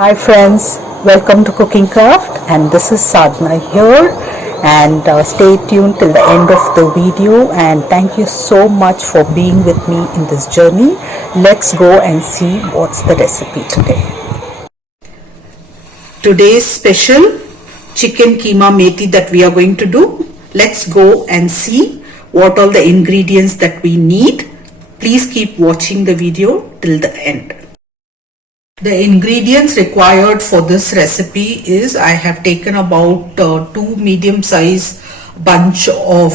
Hi friends, welcome to Cooking Craft, and this is Sadhana here, and stay tuned till the end of the video, and thank you so much for being with me in this journey. Let's go and see what's the recipe today. Today's special chicken keema methi that we are going to do. Let's go and see what all the ingredients that we need. Please keep watching the video till the end. The ingredients required for this recipe is I have taken about 2 medium size bunch of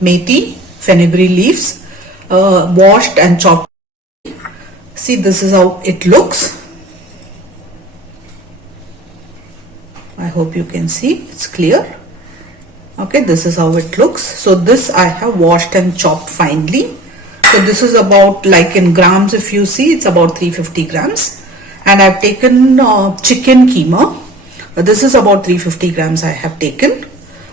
methi, fenugreek leaves, washed and chopped. See, this is how it looks. I hope you can see, it's clear. Okay, this is how it looks. So this I have washed and chopped finely. So this is about, like in grams, if you see, it's about 350 grams. And I've taken chicken keema. This is about 350 grams I have taken.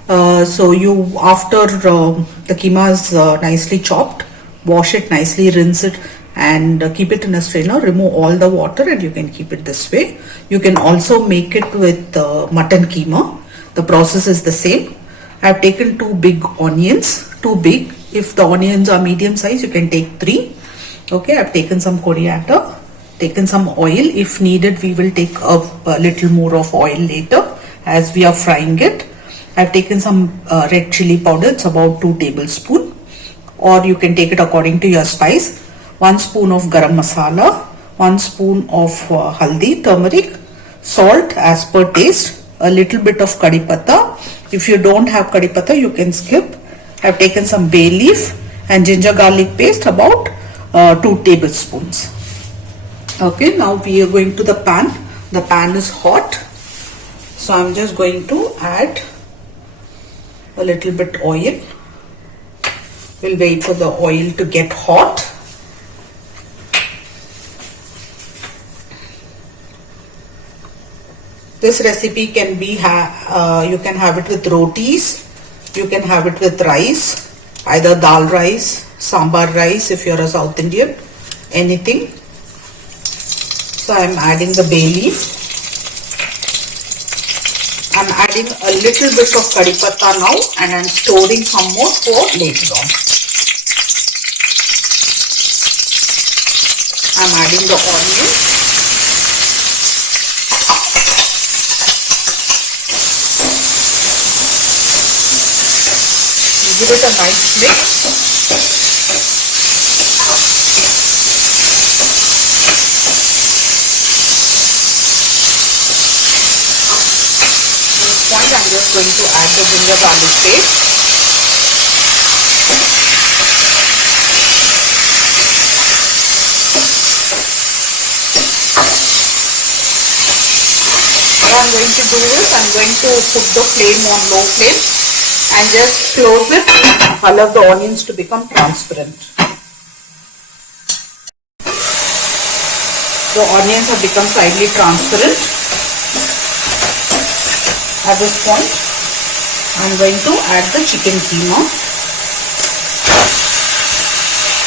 So you, after the keema is nicely chopped, wash it nicely, rinse it, and keep it in a strainer. Remove all the water and you can keep it this way. You can also make it with mutton keema. The process is the same. I've taken 2 big onions, too big. If the onions are medium size, you can take 3. Okay, I've taken some coriander. Taken some oil. If needed, we will take a little more of oil later as we are frying it. I've taken some red chili powder. It's about 2 tablespoons, or you can take it according to your spice. 1 spoon of garam masala, 1 spoon of haldi, turmeric, salt as per taste, a little bit of kadhi patta. If you don't have kadhi patta, you can skip. I've taken some bay leaf and ginger garlic paste, about 2 tablespoons. Okay, now we are going to the pan. The pan is hot, so I'm just going to add a little bit oil. We'll wait for the oil to get hot. This recipe can be you can have it with rotis, you can have it with rice, either dal rice, sambar rice if you're a South Indian, anything. So I am adding the bay leaf. I am adding a little bit of kadhi patta now, and I am storing some more for later on. I am adding the onion. Give it a nice mix. Point, I'm just going to add the ginger garlic paste. What I'm going to do is I'm going to put the flame on low flame and just close it. Allow the onions to become transparent. The onions have become slightly transparent. At this point, I'm going to add the chicken keema.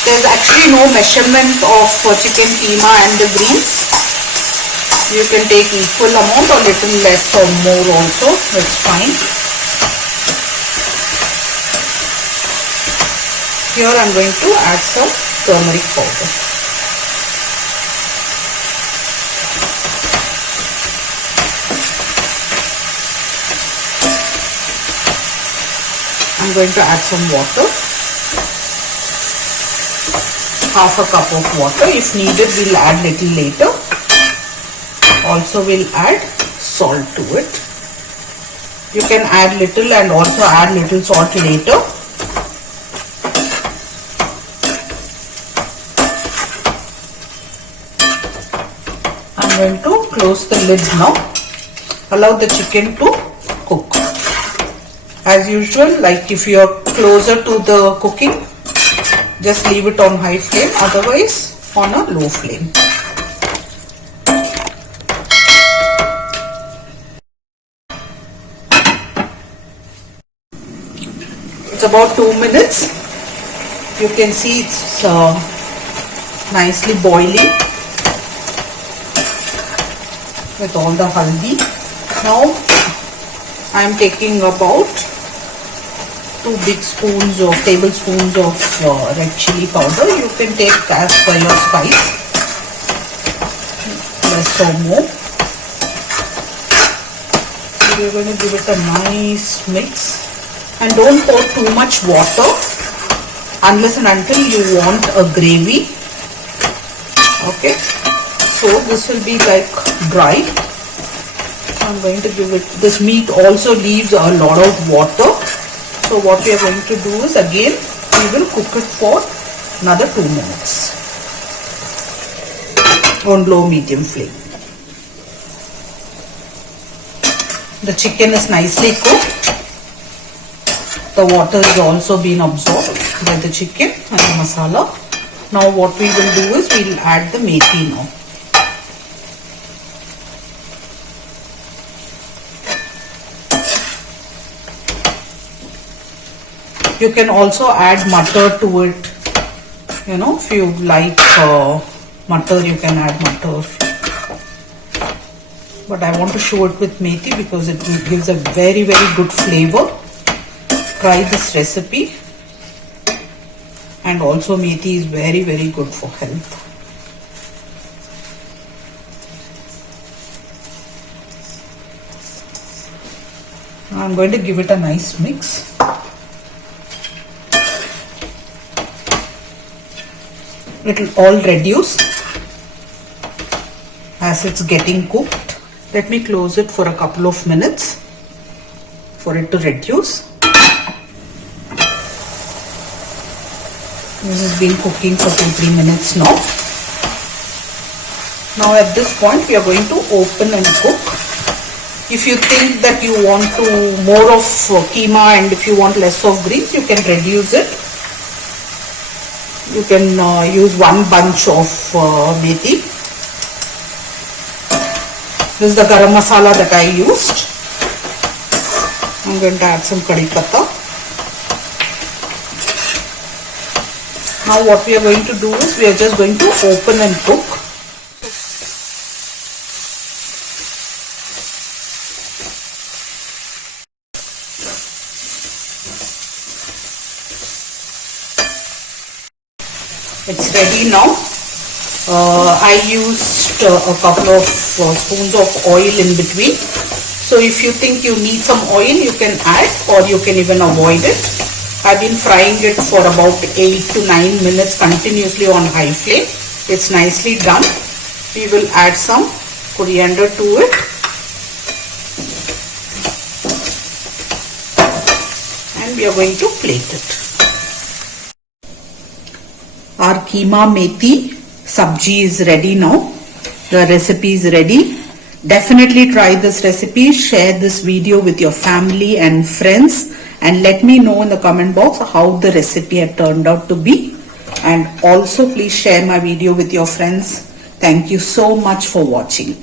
There's actually no measurement of chicken keema and the greens. You can take equal amount or little less or more also, that's fine. Here I'm going to add some turmeric powder. I'm going to add some water, half a cup of water. If needed, we'll add little later. Also, we'll add salt to it. You can add little and also add little salt later. I'm going to close the lid now. Allow the chicken to cook. As usual, like if you are closer to the cooking, just leave it on high flame, otherwise on a low flame. It's about 2 minutes. You can see it's nicely boiling. with all the haldi. Now I am taking about 2 big spoons or tablespoons of red chili powder. You can take as per your spice, less or more. So we're going to give it a nice mix, and don't pour too much water unless and until you want a gravy. Okay, so this will be like dry. I'm going to give it, this meat also leaves a lot of water. So what we are going to do is, again, we will cook it for another 2 minutes on low medium flame. The chicken is nicely cooked. The water has also been absorbed by the chicken and the masala. Now what we will do is, we will add the methi now. You can also add mutter to it. You know, if you like mutter, you can add mutter. But I want to show it with methi because it gives a very, very good flavor. Try this recipe. And also methi is very, very good for health. I'm going to give it a nice mix. It will all reduce as it's getting cooked. Let me close it for a couple of minutes for it to reduce. This has been cooking for 2-3 minutes now. Now at this point we are going to open and cook. If you think that you want more of keema and if you want less of greens, you can reduce it. You can use 1 bunch of methi. This is the garam masala that I used. I'm going to add some kadhi patta. Now what we are going to do is, we are just going to open and cook. It's ready now. I used a couple of spoons of oil in between. So if you think you need some oil, you can add, or you can even avoid it. I've been frying it for about 8 to 9 minutes continuously on high flame. It's nicely done. We will add some coriander to it. And we are going to plate it. Our keema methi sabji is ready now. The recipe is ready. Definitely try this recipe. Share this video with your family and friends. And let me know in the comment box how the recipe had turned out to be. And also please share my video with your friends. Thank you so much for watching.